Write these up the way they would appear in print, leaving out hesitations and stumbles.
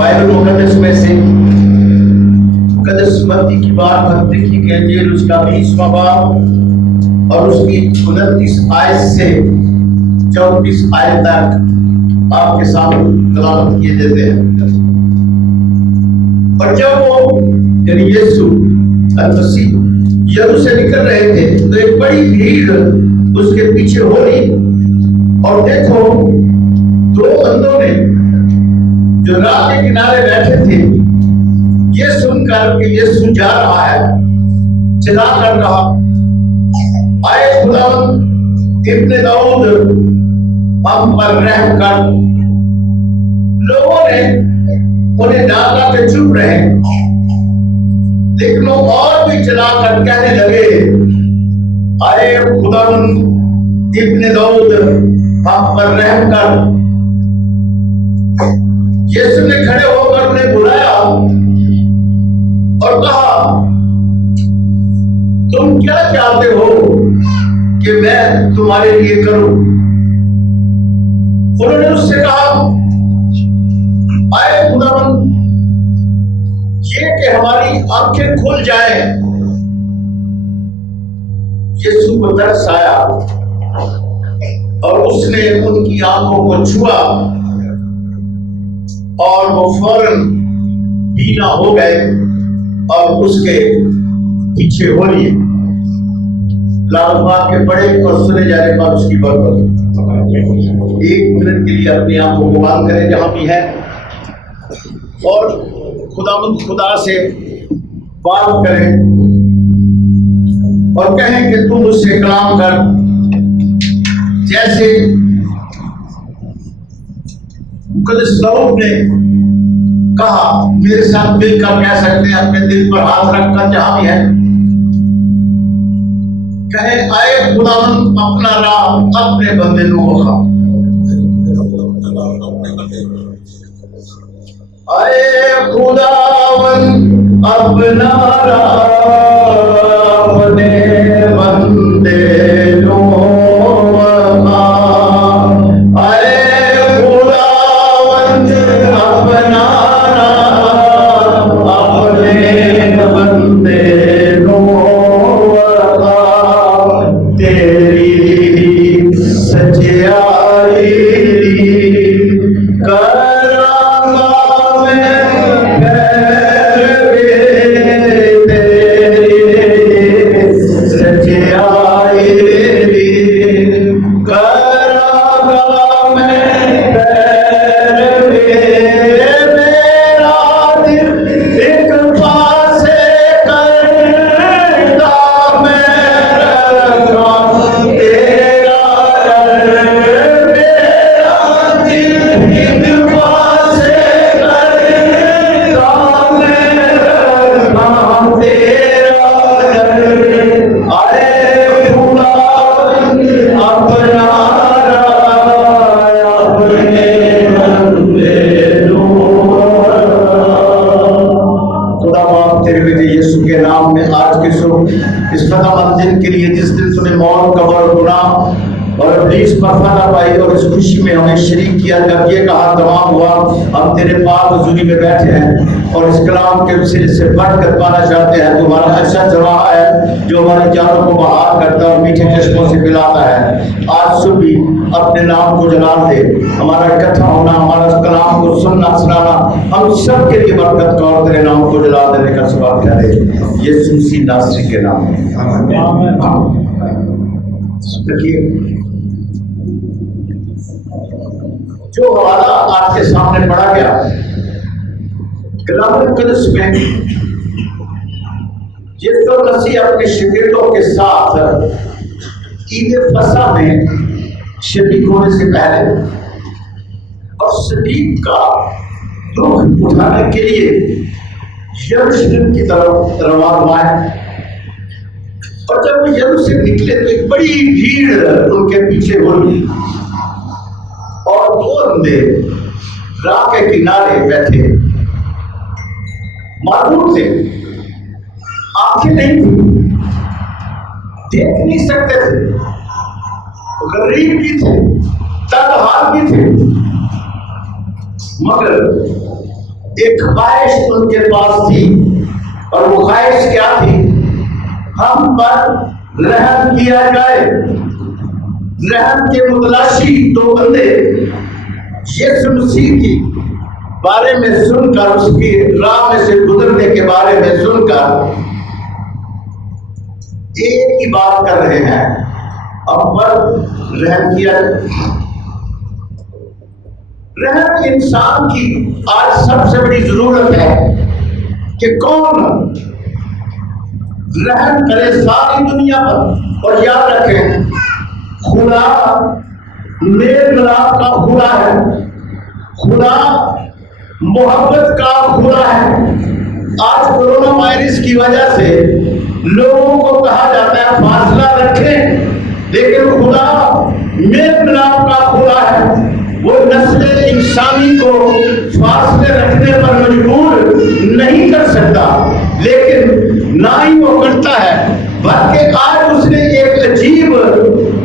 Bible مقدس میں سے مقدس متی کی بات متی کی انجیل اس کا 20واں باب اور اس کی 29 آیت سے 34 آیت تک آپ کے سامنے تلاوت کیے دیتے ہیں۔ اور جب وہ یعنی یسوع المسیح یروشلم سے نکل رہے تھے تو ایک بڑی بھیڑ اس کے پیچھے ہو رہی، اور دیکھو دو اندھوں نے جو راہ کے کنارے بیٹھے تھے یہ سن کر کہ یسوع جا رہا ہے چلا کر کہا، آئے خداوند ابن داؤد ہم پر رحم کر۔ لوگوں نے انہیں ڈانٹا کہ چپ رہے، لیکن وہ اور بھی چلا کر کہنے لگے، آئے خداوند ابن داؤد ہم پر رحم کر۔ یسوع نے کھڑے ہو کر انہیں بلایا اور کہا، تم کیا چاہتے ہو کہ میں تمہارے لیے کروں؟ انہوں نے اس سے کہا، آئے خداوند یہ کہ ہماری آنکھیں کھل جائیں۔ یسوع کو ترس آیا اور اس نے ان کی آنکھوں کو چھوا اور وہ فوراً بینا ہو گئے اور اس کے پیچھے ہو لیے۔ لازمات کے پڑھے اور سنے جانے پر اس کی برکت۔ 1 منٹ کے لیے اپنی آنکھوں کو بند کریں جہاں بھی ہے اور خداوند خدا سے بات کریں اور کہیں کہ تم اس سے کلام کر، جیسے مقدس داؤد نے کہا، میرے ساتھ مل کر کہہ سکتے ہیں اپنے دل پر ہاتھ رکھ کر جہاں بھی ہے، کہیں، آئے خداوند اپنا راہ اپنے بندے کو بخا۔ آئے خداوند اپنا راہ اپنے بندے کو بخا۔ آئے خداوند اپنا راہ اپنے بندے کو بخا۔ تیری سچائی اس فتح منزل کے لیے جس دن تم نے موت قبر گناہ اور ابلیس پر فتح پائی اور اس خوشی میں ہمیں شریک کیا، جب یہ کہا تمام ہوا، ہم تیرے پاک حضوری میں بیٹھے ہیں اور اس کلام کے وسیلے سے برکت پانا چاہتے ہیں۔ تمہارا اچھا جواہ ہے جو ہماری جانوں کو بہار کرتا ہے اور میٹھے چشموں سے پلاتا ہے۔ آج صبح اپنے نام کو جلال دے، ہمارا اکٹھا ہونا، ہمارا کلام کو سننا سنانا ہم سب کے لیے برکت کا اور تیرے نام کو جلال دینے کا سبب کرے، یسوع مسیح ناصری کے نام میں آمین۔ دیکھیے جو حوالہ آپ کے سامنے پڑھا گیا کلام مقدس میں، یسوع مسیح اپنے شاگردوں کے ساتھ عید فصح میں شریک ہونے سے پہلے اور صلیب کا دکھ اٹھانے کے لیے یروشلم کی طرف روانہ ہوئے، اور جب وہ یروشلم سے نکلے تو ایک بڑی بھیڑ ان کے پیچھے ہوئی، اور دو اندھے راہ کے کنارے بیٹھے معذور تھے، آنکھیں نہیں تھی، دیکھ نہیں سکتے تھے، غریب بھی تھے، تنہا بھی تھے، مگر ایک خواہش ان کے پاس تھی، اور وہ خواہش کیا تھی؟ ہم پر رحم کیا جائے۔ رحم کے متلاشی دو بندے یسوع مسیح کی بارے میں سن کر، اس کی راہ میں سے گزرنے کے بارے میں سن کر ایک ہی بات کر رہے ہیں، ہم پر رحم کیا جائے۔ رحم انسان کی آج سب سے بڑی ضرورت ہے کہ کون رحم کرے ساری دنیا پر۔ اور یاد رکھیں، خدا میل ملاپ کا خدا ہے، خدا محبت کا خدا ہے۔ آج کورونا وائرس کی وجہ سے لوگوں کو کہا جاتا ہے فاصلہ رکھیں، لیکن خدا میل ملاپ کا خدا ہے۔ وہ نسل انسانی کو فاصلے رکھنے پر مجبور نہیں کر سکتا، لیکن نہ ہی وہ کرتا ہے، بلکہ آج اس نے ایک عجیب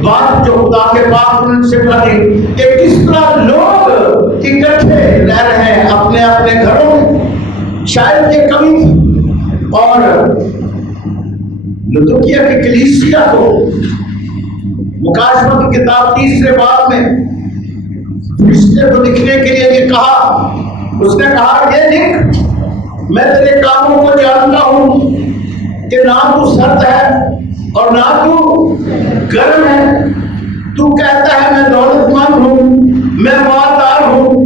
بات جو خدا کے پاک ان سے کہی کہ کس طرح لوگ اکٹھے رہ رہے ہیں اپنے اپنے گھروں میں۔ شاید یہ کمی تھی، اور لدوکیہ کی کلیسیا کو مکاشفہ کی کتاب 3 باب میں فرشتے کو لکھنے کے لیے یہ کہا، اس نے کہا یہ لکھ، میں تیرے کاموں کو جانتا ہوں کہ نہ تو سرد ہے اور نہ تو گرم ہے، تو کہتا ہے میں دولت مند ہوں، میں مالدار ہوں،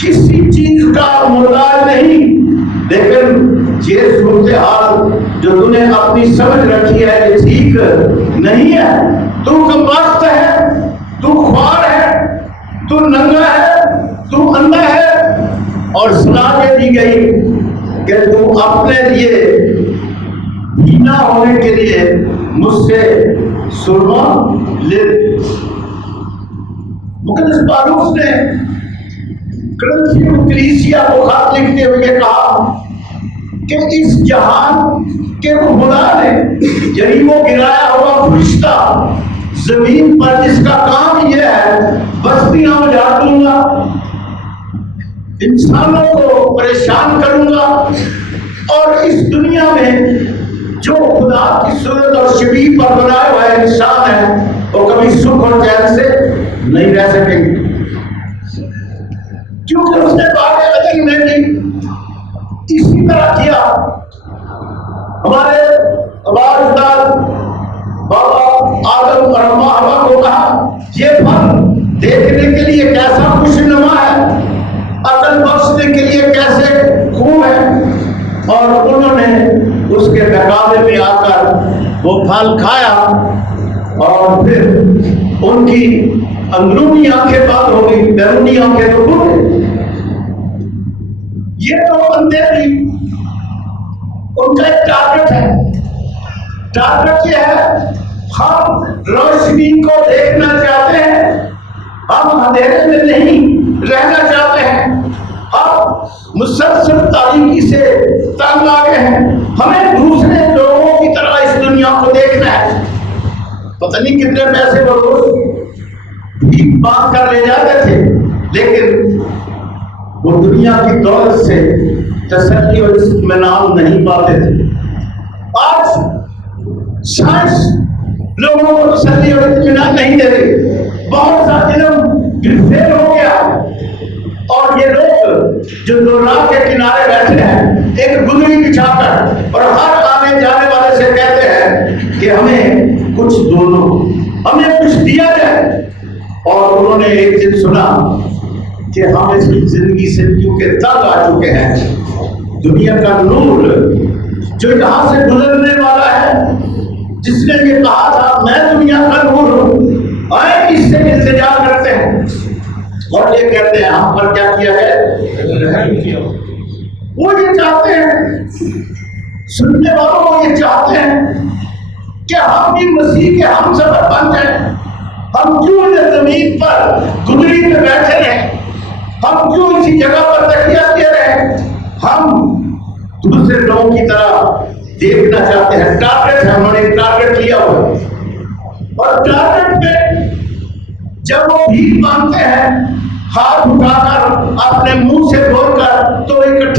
کسی چیز کا محتاج نہیں، لیکن یہ صورتحال جو تو نے اپنی سمجھ رکھی ہے یہ ٹھیک نہیں ہے۔ تو کمبخت ہے، تو خوار ہے، تو ننگا ہے، تو اندھا ہے، اور سنا کے دی گئی کہ تو اپنے لیے بھینا ہونے کے لیے مجھ سے سرما لے۔ مقدس پالوس نے کرنتھیوں کلیسیا کو خط لکھتے ہوئے یہ کہا کہ اس جہان کے خدا نے، یعنی وہ گرایا ہوا فرشتہ زمین پر جس کا کام یہ ہے بستیاں اجاڑ دوں گا، انسانوں کو پریشان کروں گا، اور اس دنیا میں جو خدا کی صورت اور شبیہ پر بنایا ہوا انسان ہے وہ کبھی سکھ اور چین سے نہیں رہ سکیں گے، کیونکہ اس نے باغ عدن میں بھی اسی طرح کیا۔ ہمارے اباء بابا آدم اور اماں حوا کو کہا یہ پھل دیکھنے کے لیے کیسا خوشنما ہے، عقل بخشنے کے لیے کیسے خوب ہے، اور انہوں نے اس کے بہکاوے میں آ کر وہ پھل کھایا، اور پھر ان کی اندرونی آنکھیں بند ہو گئی، بیرونی آنکھیں تو کھل گئی۔ یہ تو بندے بھی ان کا ایک ٹارگٹ ہے، ٹارگٹ یہ ہے ہم روشنی کو دیکھنا چاہتے ہیں، ہم اندھیرے میں نہیں رہنا چاہتے ہیں، ہم مسلسل تاریکی سے تنگ آ گئے ہیں، ہمیں دوسرے لوگوں کی طرح اس دنیا کو دیکھنا ہے۔ پتہ نہیں کتنے پیسے وہ روز بھی بات کر لے جاتے تھے، لیکن وہ دنیا کی دولت سے تسلی اور اطمینان نہیں پاتے تھے۔ آج سائنس لوگوں کو تسلی اور اطمینان نہیں دے رہی، بہت سا علم بھی فیل ہو گیا، اور یہ لوگ جو دو راہ کے کنارے بیٹھے ہیں ایک گدڑی بچھا کر اور ہر آنے جانے والے سے کہتے ہیں کہ ہمیں کچھ دو، ہمیں کچھ دیا جائے، اور انہوں نے ایک دن سنا کہ ہم اس زندگی سے کیونکہ تنگ آ چکے ہیں، دنیا کا نور جو یہاں سے گزرنے والا ہے، جس نے یہ کہا تھا میں دنیا کا نور ہوں، آئے اس سے انتظار کرتے ہیں، اور یہ کہتے ہیں ہم پر کیا کیا ہے، وہ یہ چاہتے ہیں، سننے والوں کو یہ چاہتے ہیں کہ ہم بھی مسیح کے ہم سفر بن جائیں، ہم کیوں اس زمین پر گدڑی میں بیٹھے رہیں، ہم کیوں اسی جگہ پر تکیہ کیے رہیں، ہم دوسرے لوگوں کی طرح دیکھنا چاہتے ہیں۔ ٹارگٹ ہے، ہم نے ایک ٹارگٹ لیا ہوا ہے، اور ٹارگٹ پہ جب وہ بھیک مانگتے ہیں ہاتھ اٹھا کر اپنے منہ سے بول کر تو اکٹھے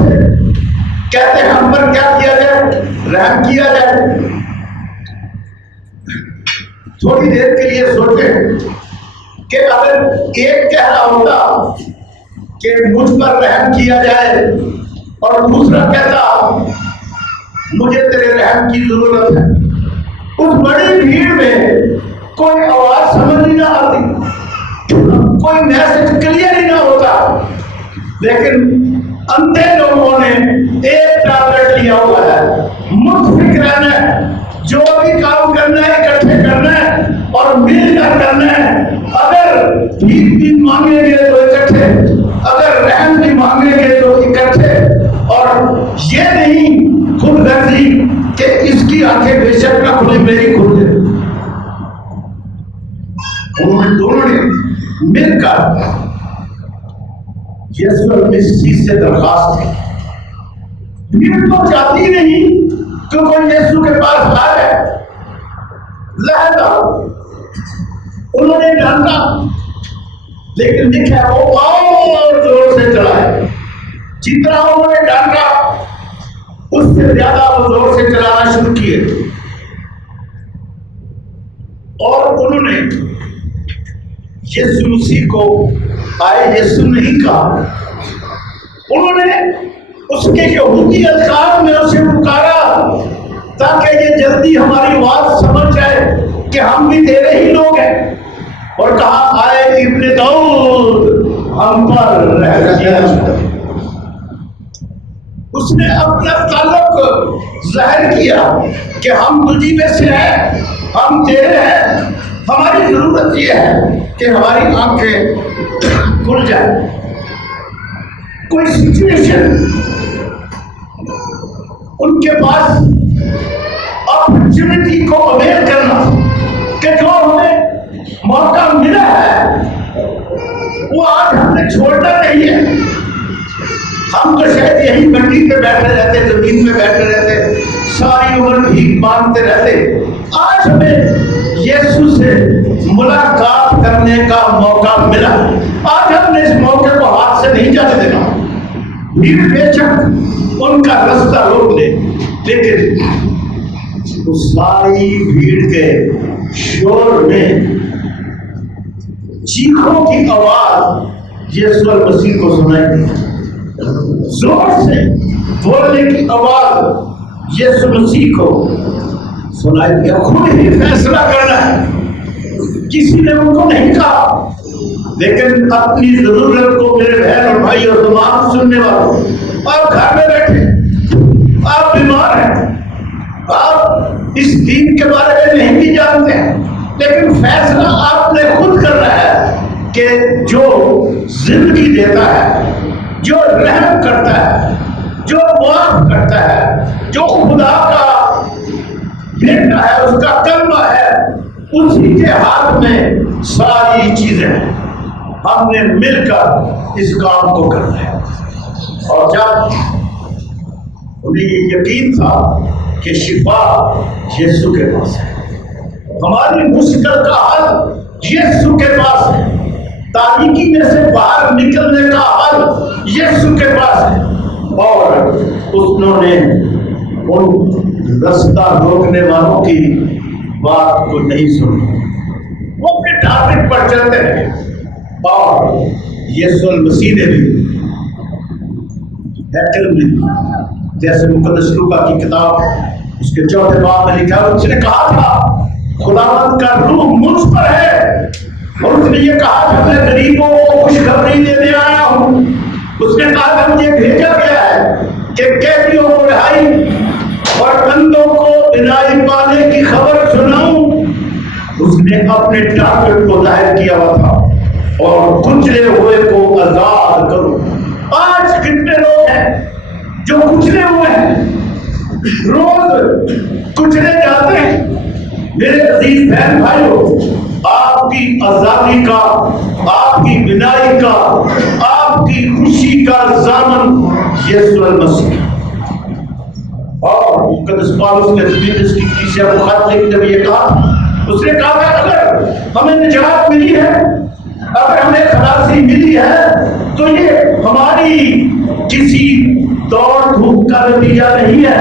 کہتے ہیں ہم پر کیا کیا جائے؟ رحم کیا جائے۔ تھوڑی دیر کے لیے سوچیں کہ اگر ایک کہہ رہا ہوتا کہ مجھ پر رحم کیا جائے اور دوسرا کہتا مجھے تیرے رحم کی ضرورت ہے، اس بڑی بھیڑ میں کوئی آواز سمجھ ہی نہ آتی، کوئی میسج کلیئر ہی نہ ہوتا، لیکن اندھے لوگوں نے ایک ٹارگیٹ لیا ہوا ہے، متفق رہنا ہے، جو بھی کام کرنا ہے اکٹھے کرنا ہے اور مل کر کرنا ہے۔ اگر بھیک بھی مانگیں گے تو اکٹھے، اگر رحم بھی مانگیں گے تو اکٹھے، اور یہ نہیں خود غرضی کہ اس کی آنکھیں بے شک نہ کھلے میری کھل جائے۔ انہوں نے دونوں نے مل کر یسوع مسیح سے درخواست کی۔ بھیڑ تو چاہتی نہیں کہ کوئی یسوع کے پاس آئے، لہذا انہوں نے ڈانٹا، لیکن دیکھا وہ اور زور سے چلائے۔ جتنا انہوں نے ڈانٹا اس سے زیادہ وہ زور سے چلانا شروع کیے، اور انہوں نے یسوع مسیح کو آئے یسوع نہیں کہا، انہوں نے اس کے یہودی الفاظ میں اسے پکارا تاکہ یہ جلدی ہماری بات سمجھ جائے کہ ہم بھی تیرے ہی لوگ ہیں، اور کہا آئے ابن داؤد ہم پر رحم کیا۔ اس نے اپنا تعلق ظاہر کیا کہ ہم تجھی میں سے ہیں، ہم تیرے ہیں، ہماری ضرورت یہ ہے کہ ہماری آنکھیں کھل جائیں۔ کوئی سچویشن ان کے پاس اپرچونٹی کو اویل کرنا کہ جو ہمیں موقع ملا ہے وہ آج ہم نے چھوڑنا نہیں ہے۔ ہم تو شاید یہی مٹی پہ بیٹھے رہتے، زمین پہ بیٹھے رہتے، ساری عمر بھیک مانگتے رہتے۔ آج ہمیں یسوع سے ملاقات کرنے کا موقع ملا، آج ہم نے اس موقع کو ہاتھ سے نہیں جانے دینا۔ بھیڑ بے شک ان کا رستہ روک لے، لیکن اس ساری بھیڑ کے شور میں چیخوں کی آواز یسوع مسیح کو سنائی دی، زور سے بولنے کی آواز یسوع مسیح کو سنائی دیا۔ خود ہی فیصلہ کرنا ہے، کسی نے ان کو نہیں کہا، لیکن اپنی ضرورت کو میرے بہن اور بھائی اور تمام سننے والوں، آپ گھر میں بیٹھے، آپ بیمار ہیں، آپ اس دین کے بارے میں نہیں بھی جانتے ہیں، لیکن فیصلہ آپ نے خود کرنا ہے کہ جو زندگی دیتا ہے، جو رحم کرتا ہے، جو معاف کرتا ہے، جو خدا کا بیٹا ہے، اس کا کلمہ ہے، اسی کے ہاتھ میں ساری چیزیں ہیں۔ ہم نے مل کر اس کام کو کرنا ہے۔ اور جب انہیں یہ یقین تھا کہ شفا یسوع کے پاس ہے، ہماری مشکل کا حل یسوع کے پاس ہے، تاریکی میں سے باہر نکلنے کا حل یسوع کے پاس ہے۔ اور انہوں نے ان رستہ روکنے والوں کی بات کو نہیں سنی، وہ اپنے ٹارگٹ پر چلتے رہے۔ اور یسوع مسیح نے بھی جیسے مقدس لوکا کی کتاب اس کے 4 باب میں لکھا ہے، اس نے کہا تھا خداوند کا روح مجھ پر ہے، اور اس نے یہ کہا کہ میں غریبوں کو خوشخبری دینے آیا ہوں۔ اس نے کہا کہ مجھے بھیجا گیا ہے کہ قیدیوں کو رہائی اور اندھوں کو بینائی پانے کی خبر سناؤں۔ اس نے اپنے ٹارگٹ کو ظاہر کیا ہوا تھا، اور کچلے ہوئے کو آزاد کروں۔ آج کتنے لوگ ہیں جو کچلے ہوئے ہیں، روز کچلے جاتے ہیں۔ میرے عزیز بہن بھائیوں، آپ کی آزادی کا، آپ کی بینائی کا، آپ کی خوشی کا ضامن یسوع مسیح۔ اور مقدس پالوس نے تیموتھیوس کی کلیسیا کو خط لکھ کر یہ کہا، اس نے کہا کہ اگر ہمیں نجات ملی ہے اگر ہمیں خلاصی ملی ہے تو یہ ہماری کسی دوڑ دھوپ کا نتیجہ نہیں ہے،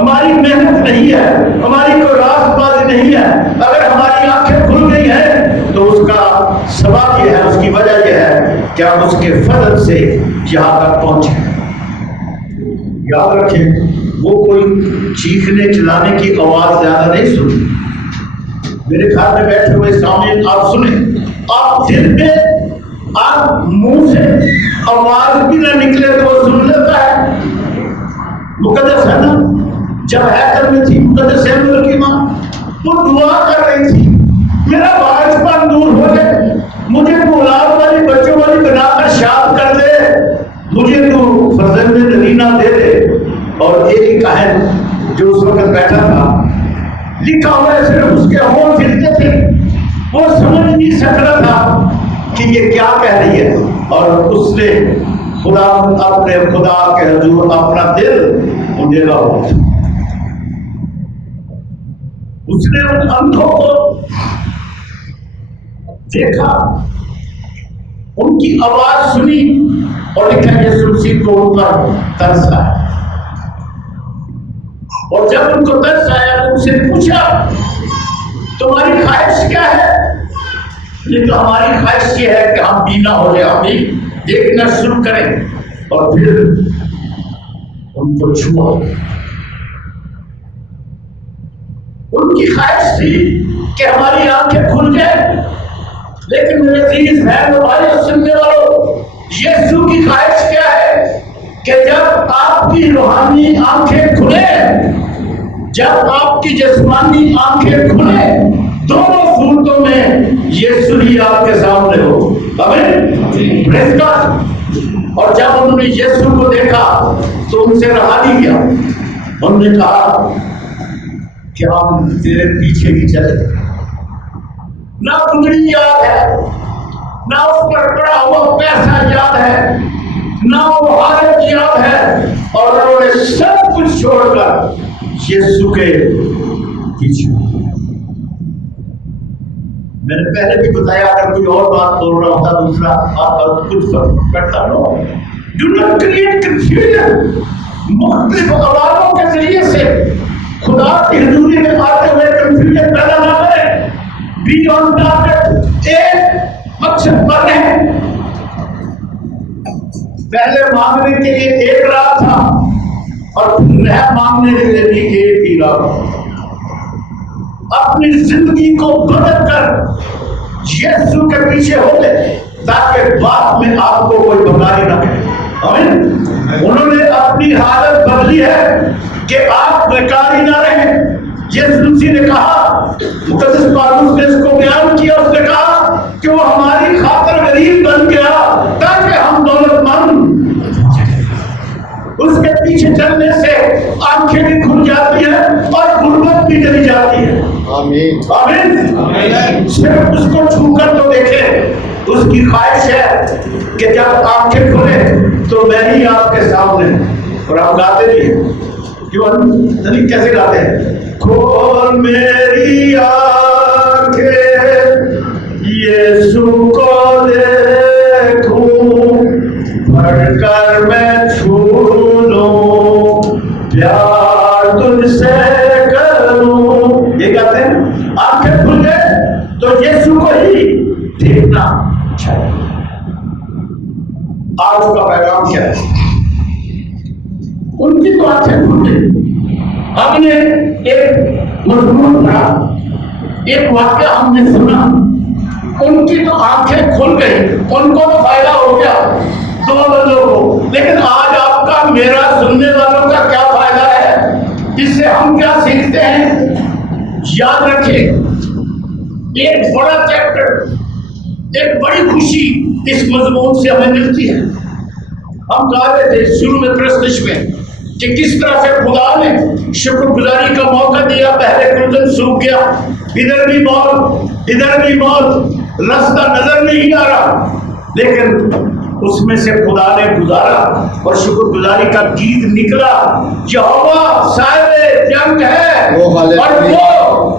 ہماری محنت نہیں ہے، ہماری کوئی راست بازی نہیں ہے۔ اگر ہماری آنکھیں کھل گئی ہیں تو اس کا سبب یہ ہے، اس کی وجہ یہ ہے کہ ہم اس کے فضل سے یہاں تک پہنچے۔ یاد رکھیں، وہ کوئی چیخنے چلانے کی آواز زیادہ نہیں سنی۔ میرے گھر میں بیٹھے ہوئے سامنے آپ سنیں، آپ دل میں آپ منہ سے آواز بھی نہ نکلے تو وہ سن لیتا ہے۔ مقدس ہے نا، جب ہیکل میں تھی مقدس سیموئیل کی ماں، وہ دعا کر رہی تھی، میرا بچپن دور ہو جائے، مجھے تو اولاد والی بچوں والی بنا کر شاد کر دے، مجھے تو فرزند نرینہ دے دے۔ اور ایک کاہن جو اس وقت بیٹھا تھا، لکھا ہوا ہے صرف اس کے ہونٹ ہلتے تھے، وہ سمجھ نہیں سک رہا تھا کہ یہ کیا کہہ رہی ہے، اور اس نے اپنے خدا کے حضور اپنا دل اندھیرا ہوا، اس نے ان اندھوں کو دیکھا، ان کی آواز سنی اور لکھا یسوع مسیح کو ان پر ترس آیا۔ اور جب ان کو ترس آیا تو ان سے پوچھا تمہاری خواہش کیا ہے؟ لیکن ہماری خواہش یہ ہے کہ ہم بینا ہو جائے، ہم بھی دیکھنا شروع کریں۔ اور پھر ان کو چھوا، ان کی خواہش تھی کہ ہماری آنکھیں کھل جائیں، لیکن میرے عزیز بہن بھائی اور سننے والوں، یسوع کی خواہش کیا ہے کہ جب آپ کی روحانی آنکھیں کھلیں، جب آپ کی جسمانی آنکھیں کھلیں، دونوں صورتوں میں یسوع ہی آپ کے سامنے ہو۔ آمین، پریز گاڈ۔ اور جب انہوں نے یسوع کو دیکھا تو ان سے رہا نہیں گیا، انہوں نے کہا کہ ہم تیرے پیچھے ہی چلے۔ نہ کنڈلی یاد ہے، نہ اس پر پڑا ہوا پیسہ یاد ہے، نہ وہ حالت یاد ہے، اور انہوں نے سب کچھ چھوڑ کر یسوع کے پیچھے۔ میں نے پہلے بھی بتایا، اگر کوئی اور بات بول رہا ہوتا دوسرا آپ کچھ فرق پڑتا نہ ہو۔ ڈو ناٹ کریٹ کنفیوژن، مختلف آوازوں کے ذریعے سے خدا کی حضوری میں آتے ہوئے کنفیوژن پیدا نہ کریں۔ بی آن ٹارگیٹ، ایک مقصد پر رہیں۔ پہلے مانگنے کے لیے ایک راہ تھا اور رہ مانگنے کے لیے بھی ایک ہی راہ تھا۔ اپنی زندگی کو بدل کر یسوع کے پیچھے ہو گئے تاکہ بعد میں آپ کو کوئی بکاری نہ کرے۔ آمین۔ انہوں نے اپنی حالت بدلی ہے کہ آپ بیکاری نہ رہیں۔ یسوع مسیح نے کہا، مقدس پالوس نے اس کو بیان کیا، اس نے کہا کہ وہ ہماری خاطر غریب بن گیا تاکہ ہم دولت مند۔ اس کے پیچھے چلنے سے آنکھیں بھی کھل جاتی ہیں اور غربت بھی چلی جاتی ہے۔ آمین آمین۔ صرف اس کو چھو کر تو دیکھیں، اس کی خواہش ہے کہ جب آنکھیں کھلے تو میں ہی آپ کے سامنے۔ اور آپ گاتے بھی ہیں، کیوں نہیں کیسے گاتے ہیں؟ کھول میری آنکھیں یسوع کو دیکھوں، بڑھ کر میں چھو لوں، پیار تجھ سے کروں۔ یہ کہتے ہیں آنکھیں کھل گئے تو یسوع کو ہی دیکھنا چاہیے۔ آج کا پیغام کیا ہے؟ ان کی تو آنکھیں کھل گئی۔ ہم نے ایک مضمون پڑھا، ایک واقعہ ہم نے سنا، ان کی تو آنکھیں کھل گئی، ان کو تو فائدہ ہو گیا دو بندوں کو، لیکن آج آپ کا میرا سننے والوں کا کیا فائدہ ہے؟ اس سے ہم کیا سیکھتے ہیں؟ یاد رکھیں، ایک بڑا چیپٹر، ایک بڑی خوشی اس مضمون سے ہمیں ملتی ہے۔ ہم کہا رہے تھے شروع میں پرستش میں کہ کس طرح سے خدا نے شکر گزاری کا موقع دیا، پہلے گردن سوکھ گیا، ادھر بھی موت، ادھر بھی موت، راستہ نظر نہیں آ رہا، لیکن اس میں سے خدا نے گزارا اور شکر گزاری کا گیت نکلا۔ یہوہ صاحب جنگ ہے اور وہ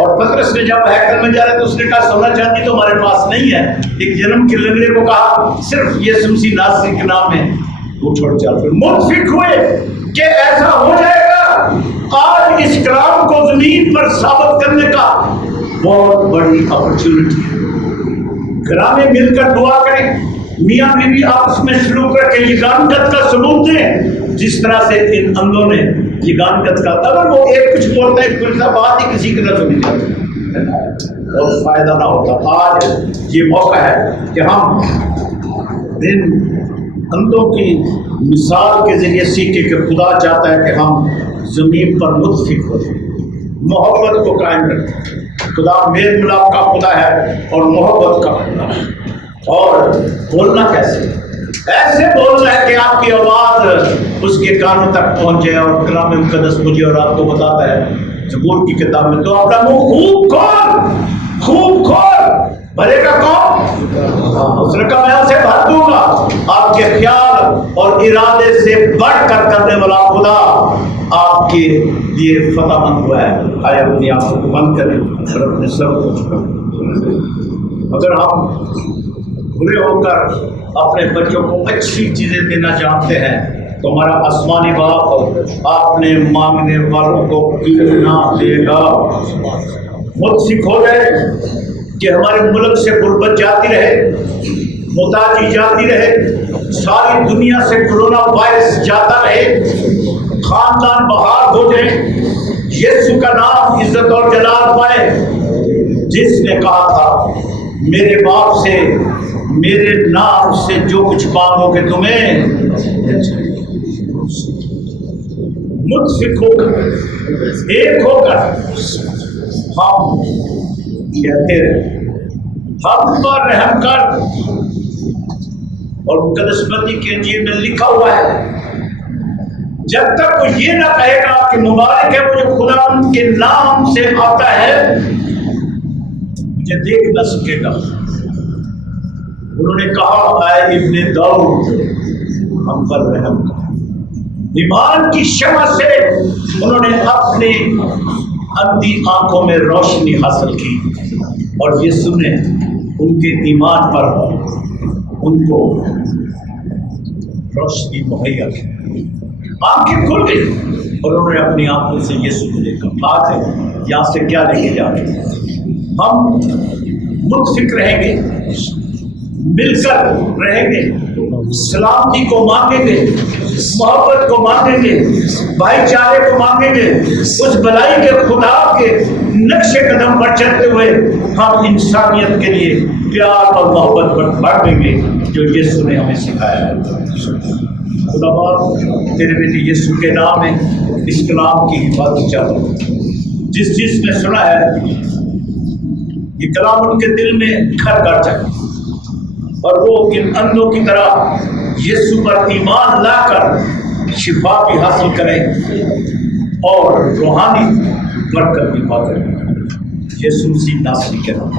اور پترس نے جب ہیکل میں جا رہے تو اس نے کہا سونا چاندی تو ہمارے پاس نہیں ہے. ایک جنم کے لنگڑے کو کہا صرف یسوع مسیح ناصری کے نام میں اٹھ اور چل. پھر متفق ہوئے کہ ایسا ہو جائے گا. آج اس کلام کو زمین پر ثابت کرنے کا بہت بڑی اپرچونٹی ہے. گھرانے مل کر دعا کریں, میاں بیوی آپس میں سلوک رکھیں, یگانگت کا ثبوت دیں جس طرح سے ان اندھوں نے یگانگت کا. اگر وہ ایک کچھ بولتا ہے کوئی بات ہی کسی کی طرف نہیں جاتی بہت فائدہ نہ ہوتا. آج یہ موقع ہے کہ ہم ان اندھوں کی مثال کے ذریعے سیکھیں کہ خدا چاہتا ہے کہ ہم زمین پر متفق ہو جائیں, محبت کو قائم رکھیں. خدا میل ملاپ کا خدا ہے اور محبت کا خدا ہے. اور بولنا کیسے؟ ایسے بولنا ہے کہ آپ کی آواز اس کے کانوں تک پہنچے. اور کلام مقدس مجھے اور آپ کو بتاتا ہے زبور کی کتاب میں, تو اپنا منہ خوب کھول بھرے گا کون؟ اس نے کہا میں اسے بھر دوں گا. آپ کے خیال اور ارادے سے بڑھ کر کرنے والا خدا آپ کے لیے فتح مند ہوا ہے. آئے اپنی آنکھوں کو بند کریں اور اپنے سر کو جھکائیں. اگر ہم برے ہو کر اپنے بچوں کو اچھی چیزیں دینا چاہتے ہیں تو ہمارا آسمانی باپ آپ نے مانگنے والوں کو کیوں نہ دے گا. متفق ہو گئے کہ ہمارے ملک سے غربت جاتی رہے, محتاجی جاتی رہے, ساری دنیا سے کرونا وائرس جاتا رہے, خاندان بحال ہو جائے, یسوع کا نام عزت اور جلال پائے جس نے کہا تھا میرے باپ سے میرے نام سے جو کچھ مانگو گے تمہیں. متفق ہو کر ایک ہو کر ہم کہتے رہے ہم پر رحم کر. اور مقدس متی کے انجیل میں لکھا ہوا ہے جب تک وہ یہ نہ کہے گا کہ مبارک ہے وہ جو خدا ان کے نام سے آتا ہے مجھے دیکھ نہ سکے گا. انہوں نے کہا اے ابن داؤد ہم پر رحم کر. ایمان کی شمع سے انہوں نے اپنی اندھی آنکھوں میں روشنی حاصل کی اور یسوع نے ان کے ایمان پر ان کو روشنی مہیا کی. آنکھیں کھل گئی اور انہوں نے اپنی آنکھوں سے یسوع کو دیکھا. بات ہے یہاں سے کیا لے کے جا رہے ہیں؟ ہم متفق رہیں گے, مل کر رہیں گے, سلامتی کو مانگیں گے, محبت کو مانگیں گے, بھائی چارے کو مانگیں گے. اس بلائی کے خدا کے نقش قدم پر چلتے ہوئے ہم انسانیت کے لیے پیار اور محبت بڑھیں گے جو یسوع نے ہمیں سکھایا ہے. خدا باپ تیرے بیٹے یسوع کے نام میں اس کلام کی حفاظت چاہتا ہوں. جس چیز نے سنا ہے یہ کلام ان کے دل میں گھر کر جائے اور وہ ان اندھوں کی طرح یسوع پر ایمان لا کر شفا بھی حاصل کریں اور روحانی برکت بھی پا کریں. یسوع مسیح ناصری کے نام.